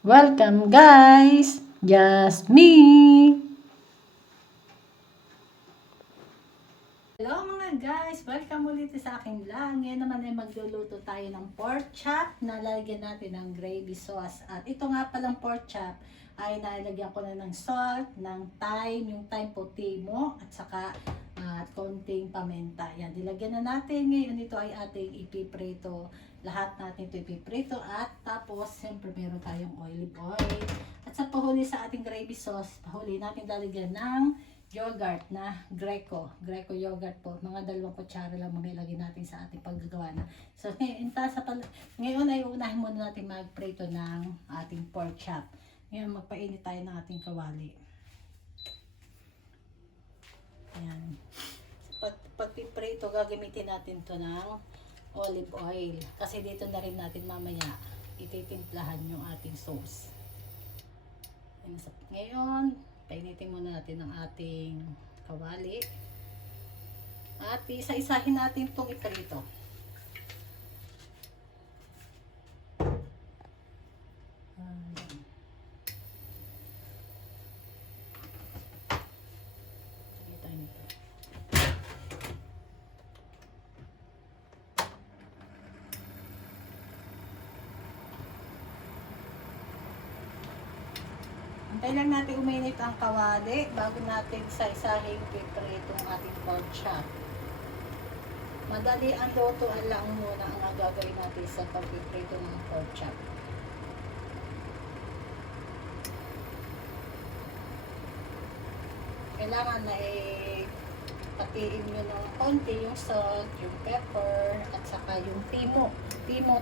Welcome guys! Just me! Hello mga guys! Welcome ulit sa aking vlog. Ngayon naman ay magluluto tayo ng pork chop na lalagyan natin ng gravy sauce. At ito nga palang pork chop ay nalagyan ko na ng salt, ng thyme, yung thyme puti mo, at saka konting paminta. Yan, dilagyan na natin. Ngayon ito ay ating ipiprito. Lahat natin ito ipiprito at tapos siyempre meron tayong olive oil. At sa pahuli sa ating gravy sauce, pahuli natin lalagyan ng yogurt na Greco yogurt po. Mga 2 kutsara lang mailagay natin sa ating paggagawa na. So ngayon ay unahin muna natin magprito ng ating pork chop. Ngayon magpainit tayo ng ating kawali. Ayan. Pagpiprito, gagamitin natin to ng olive oil. Kasi dito na rin natin mamaya ititimplahan yung ating sauce. Ngayon, painitin muna natin ang ating kawali. At isa-isahin natin itong iprito. Antay lang natin uminit ang kawali bago natin isa-isahin piprito ang ating pork chop. Madali ang lutuan lang muna ang gagawin natin sa pagpiprito ng pork chop. Kailangan na patiin nyo ng konti yung salt, yung pepper, at saka yung timo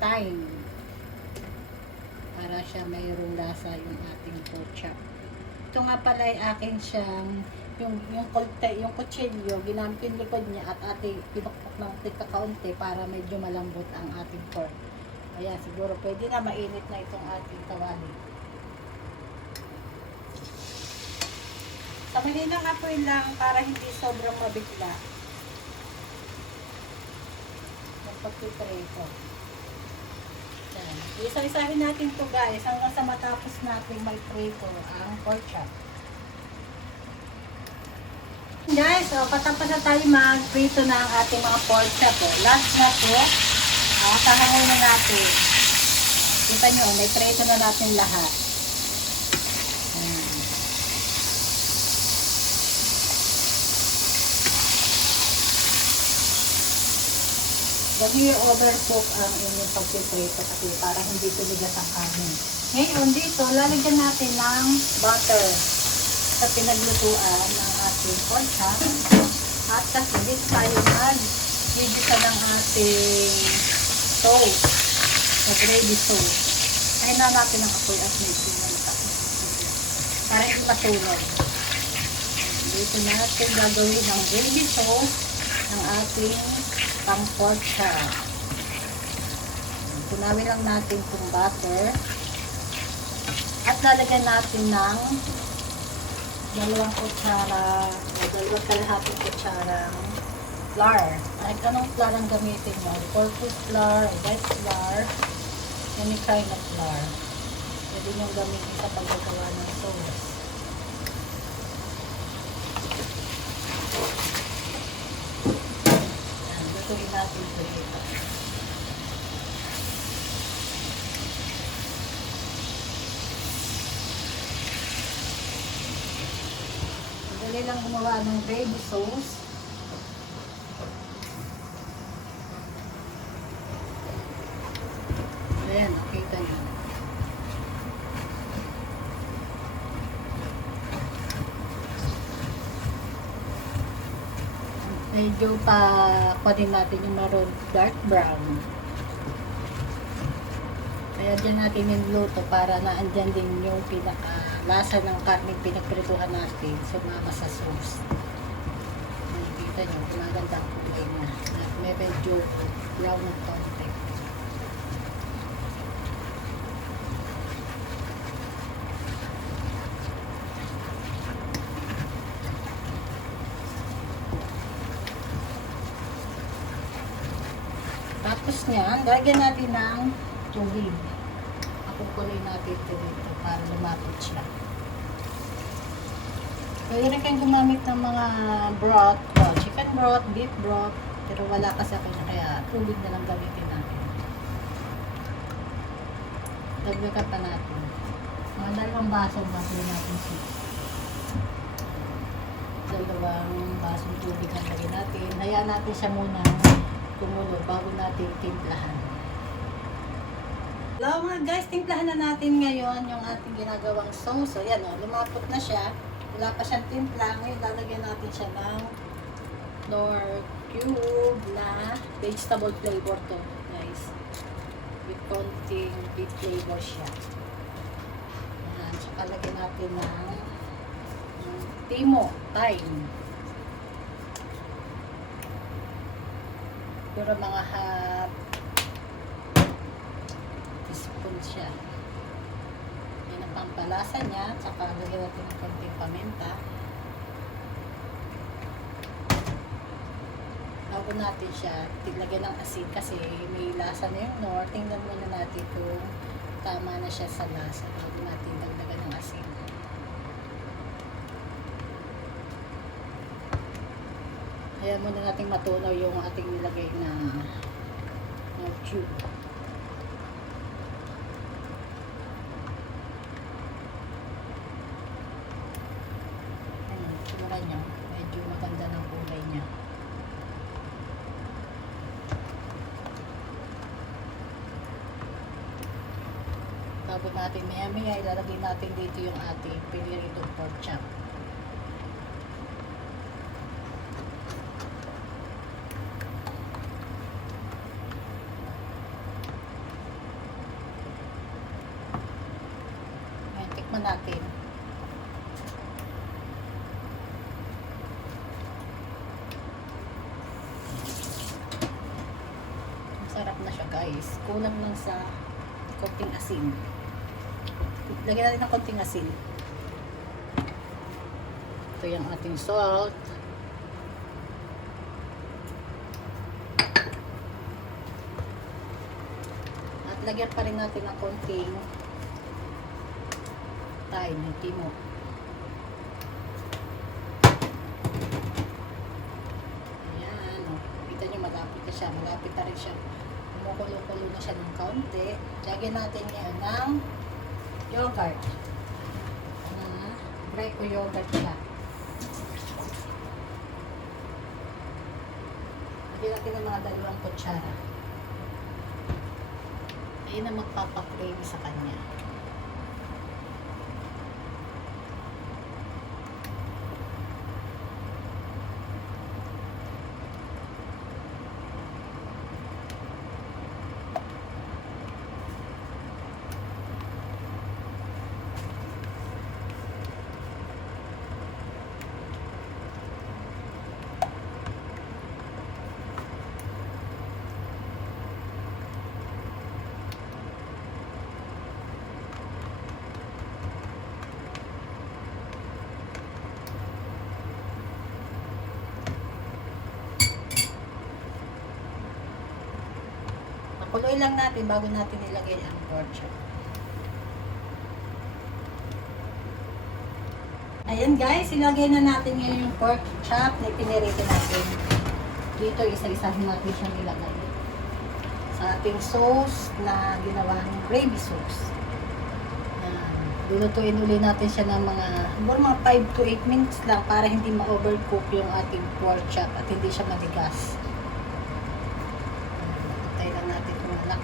thyme. Para siya mayroong lasa yung ating pork chop. Ito nga pala ay akin siyang yung kutsilyo, ginamit yung likod niya at ating pinukpok ng tika-kaunti para medyo malambot ang ating pork. Ayan, siguro pwede na, mainit na itong ating kawali. Sa mahinang apoy lang para hindi sobrang mabigla. Magpagpiprito. Isa-isahin natin to guys hanggang sa matapos natin may prito ang pork chop. Guys, patapos na tayo mag-prito na ang ating mga pork chop. Last na to. Tahangoy na natin. Kita nyo, may prito na natin lahat. Huwag nyo overcook ang inyong pagpiprito kasi para hindi tumigas ang kanin. Ngayon dito, lalagyan natin ng butter sa pinaglutuan ng ating pork chop. At kasi dito tayo mag-gigisa ng ating sauce, sa gravy sauce. Kaya na natin ang apoy at medyo para hindi masunog. Dito natin gagawin ang gravy sauce ng ating pang pork chop. Tunawin lang natin itong butter at lalagyan natin ng 2 kutsara o 2 kalahating kutsara flour. Ay, anong flour ang gamitin mo? Purple flour, white flour, any kind of flour. Pwede nyo gamitin sa paggagawa ng sauce. Lutuin natin ito dito. Madali lang gumawa ng gravy sauce. Ayan, nakita nyo. Medyo pa din natin yung maroon dark brown. Kaya dyan natin niluto para naandyan din yung pinaka-lasa ng karne pinagprituhan natin sumama sa sauce. Nakikita nyo, maganda ang kulay na. May medyo brown ng konti. Tapos niyan, lagyan natin ng tubig. Pakukuloy natin ito dito para lumapot siya. Pwede rin kayong gumamit ng mga broth, chicken broth, beef broth, pero wala kasi ako niya, kaya tubig na lang gamitin natin. Dagdagan pa natin. Mga 2 baso bago natin siya. 2 basong tubig na lagyan natin. Hayaan natin siya muna kumulo bago natin timplahan. Hello mga guys, timplahan na natin ngayon yung ating ginagawang sauce. So yan o, lumapot na siya. Wala pa siyang timpla. Ngayon lalagyan natin siya ng Knorr cube na vegetable flavor to guys. With konting beef flavor siya. Yan, tsaka lagyan natin ng thyme. Pero mga half teaspoon siya. Yan ang pampalasa niya. Tsaka lagyan natin ng konting paminta. Bago natin siya, tiglagyan ng asin kasi may lasa na yung Knorr. Tingnan muna natin kung tama na siya sa lasa. Bago natin dagdagan ng asin. Ayan muna natin matunaw yung ating nilagay na cube. Ayan, tumura niya. Medyo maganda ng kulay niya. Bago natin maya-maya, ilalagay natin dito yung ating piniritong pork chop. Tikman natin. Masarap na siya guys. Kulang lang sa konting asin. Lagyan natin ng konting asin. Ito yung ating salt. At lagyan pa rin natin ng konting thyme, yung timo. Ayan, o. Kita nyo, malapit na siya. Malapit na rin siya. Kumukulo-kulo na siya ng kaunti. Lagyan natin yan ng yogurt. Dry ko yogurt siya. Lagyan natin ng mga 2 kutsara. Ayun ang magpapakrave sa kanya. Pakuloy lang natin bago natin ilagay ang pork chop. Ayan guys, ilagay na natin ngayon yung pork chop na pinirito natin. Dito, isa-isahin natin siyang ilagay sa ating sauce na ginawang gravy sauce. Lulutuin ulit natin siya ng mga 5 to 8 minutes lang para hindi ma-overcook yung ating pork chop at hindi siya matigas.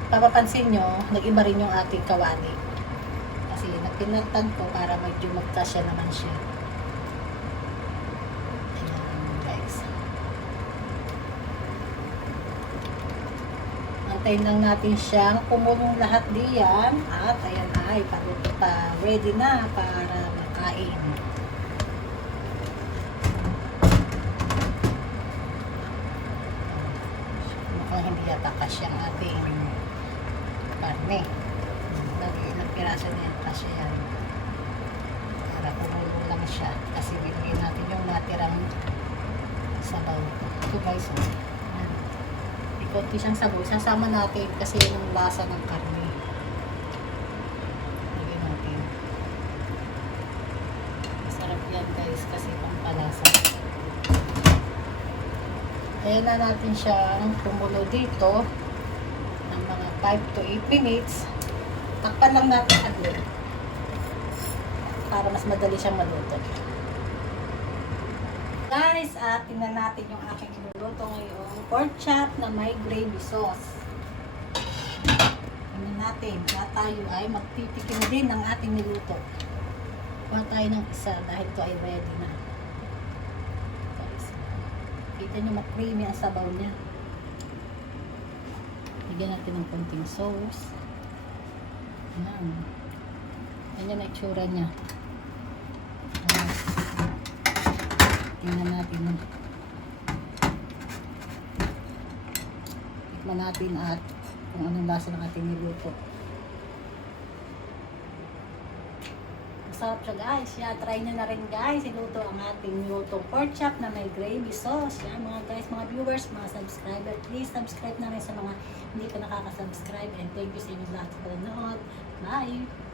Papapansin nyo, nag-iba rin yung ating kawali. Kasi napinartan ko para medyo magkasya naman siya. Ayan guys. Antayin lang natin siyang kumulong lahat diyan. At ayan ay, ready na para makain. Mukhang hindi yata kasya ang ating karne. Ilang piraso na yan kasi yan. Para kumulo lang siya. Kasi bilhin natin yung natirang sabaw. Ito guys. Ikonti siyang sabaw. Sasama natin kasi yung lasa ng karne. Kaya na natin siyang kumulo dito ng mga 5 to 8 minutes. Takpan lang natin agad para mas madali siyang maluto. Guys, tingnan natin yung aking niluluto ngayong pork chop na may gravy sauce. Tingnan natin, na tayo ay magtitikim din ng ating niluto. Kuha tayo ng isa dahil ito ay ready na. Kita nyo mag-creamy ang sabaw niya. Bigyan natin ng konting sauce. Ayan. Ayan ang itsura niya. Ayan. Tingnan natin. Tikman natin at kung anong lasa ng ating niluto. Masarap siya guys. Yeah, try nyo na rin guys. Iluto ang ating niluto pork chop na may gravy sauce. Yan mga guys, mga viewers, mga subscriber. Please subscribe na rin sa mga hindi pa nakaka-subscribe. And thank you sa inyo lahat sa panonood. Bye!